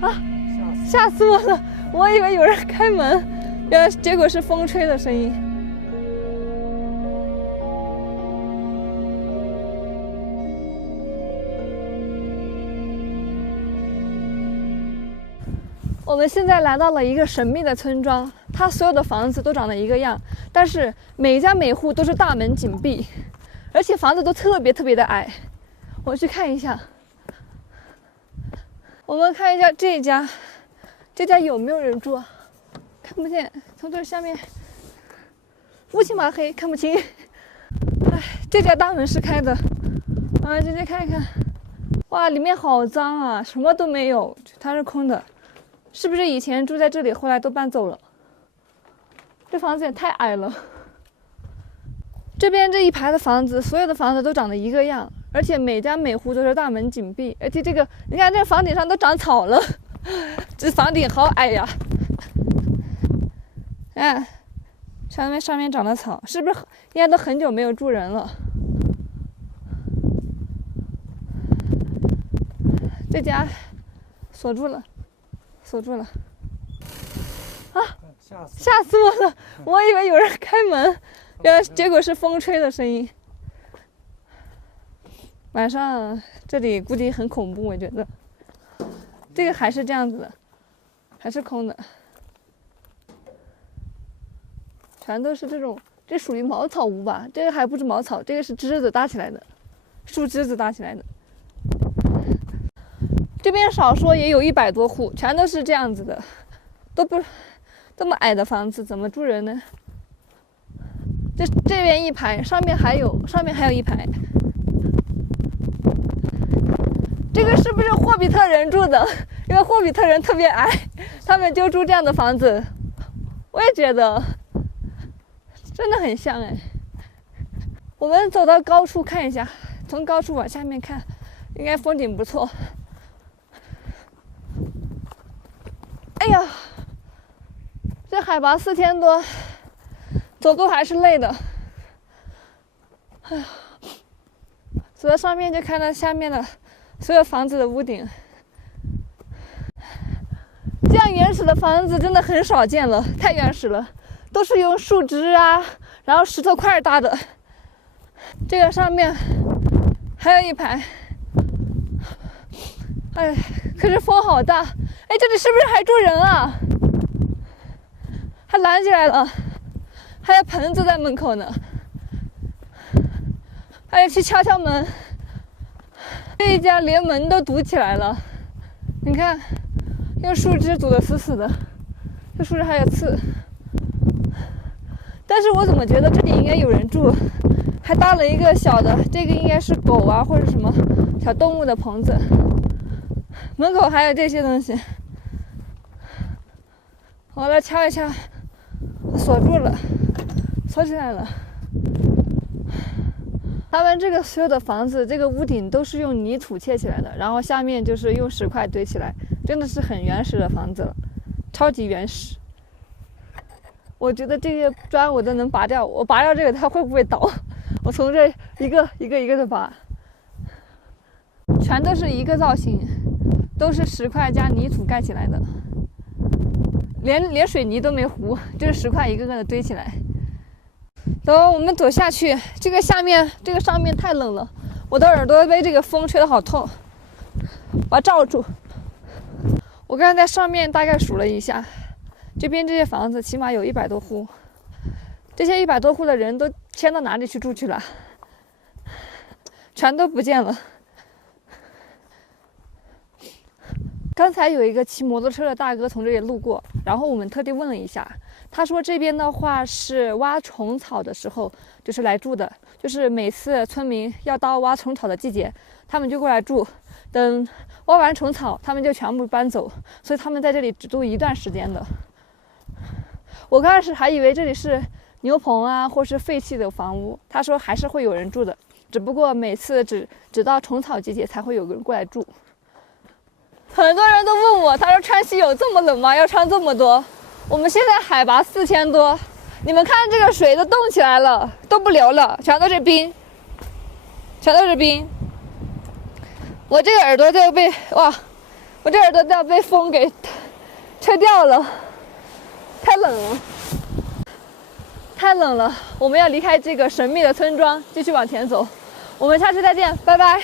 啊！吓死我了！我以为有人开门，原来结果是风吹的声音。我们现在来到了一个神秘的村庄，它所有的房子都长得一个样，但是每一家每户都是大门紧闭，而且房子都特别的矮。我去看一下，我们看一下这家有没有人住啊？看不见，从这下面乌漆麻黑，看不清。哎，这家大门是开的，进去看一看。哇，里面好脏啊，什么都没有，它是空的。是不是以前住在这里，后来都搬走了？这房子也太矮了。这边这一排的房子，所有的房子都长得一个样，而且每家每户都是大门紧闭，而且这个，你看这房顶上都长草了，这房顶好矮呀！看，上面长的草，是不是应该都很久没有住人了？这家锁住了。啊！吓死我了！我以为有人开门，原来结果是风吹的声音。晚上这里估计很恐怖，我觉得。这个还是这样子的，还是空的，全都是这种，这属于茅草屋吧？这个还不是茅草，这个是枝子搭起来的，树枝子搭起来的。这边少说也有100多户，全都是这样子的，都不这么矮的房子怎么住人呢？这边一排，上面还有一排。这个是不是霍比特人住的？因为霍比特人特别矮，他们就住这样的房子。我也觉得，真的很像哎。我们走到高处看一下，从高处往下面看，应该风景不错。哎呀，这海拔4000多，走路还是累的。哎呀，走到上面就看到下面的所有房子的屋顶。这样原始的房子真的很少见了，太原始了，都是用树枝啊，然后石头块搭的。这个上面还有一排，哎，可是风好大。哎，这里是不是还住人啊？还拦起来了，还有盆子在门口呢，还得去敲敲门。这一家连门都堵起来了，你看，用树枝堵得死死的，这树枝还有刺。但是我怎么觉得这里应该有人住，还搭了一个小的，这个应该是狗啊或者什么小动物的棚子。门口还有这些东西，我来敲一敲，锁住了，锁起来了。他们这个所有的房子，这个屋顶都是用泥土砌起来的，然后下面就是用石块堆起来，真的是很原始的房子了，超级原始。我觉得这些砖我都能拔掉，我拔掉这个它会不会倒？我从这一个的拔，全都是一个造型，都是石块加泥土盖起来的，连水泥都没糊，就是石块一个个的堆起来。走，我们走下去。这个上面太冷了，我的耳朵被这个风吹得好痛，把它罩住。我刚才在上面大概数了一下，这边这些房子起码有100多户，这些100多户的人都迁到哪里去住去了？全都不见了。刚才有一个骑摩托车的大哥从这里路过，然后我们特地问了一下，他说这边的话是挖虫草的时候就是来住的，就是每次村民要到挖虫草的季节，他们就过来住，等挖完虫草他们就全部搬走，所以他们在这里只住一段时间的。我刚开始还以为这里是牛棚啊或是废弃的房屋，他说还是会有人住的，只不过每次只到虫草季节才会有人过来住。很多人都问我，他说川西有这么冷吗？要穿这么多？我们现在海拔4000多，你们看这个水都冻起来了，都不流了，全都是冰，全都是冰。我这个耳朵就被我这耳朵都要被风给吹掉了，太冷了，太冷了。我们要离开这个神秘的村庄，继续往前走。我们下次再见，拜拜。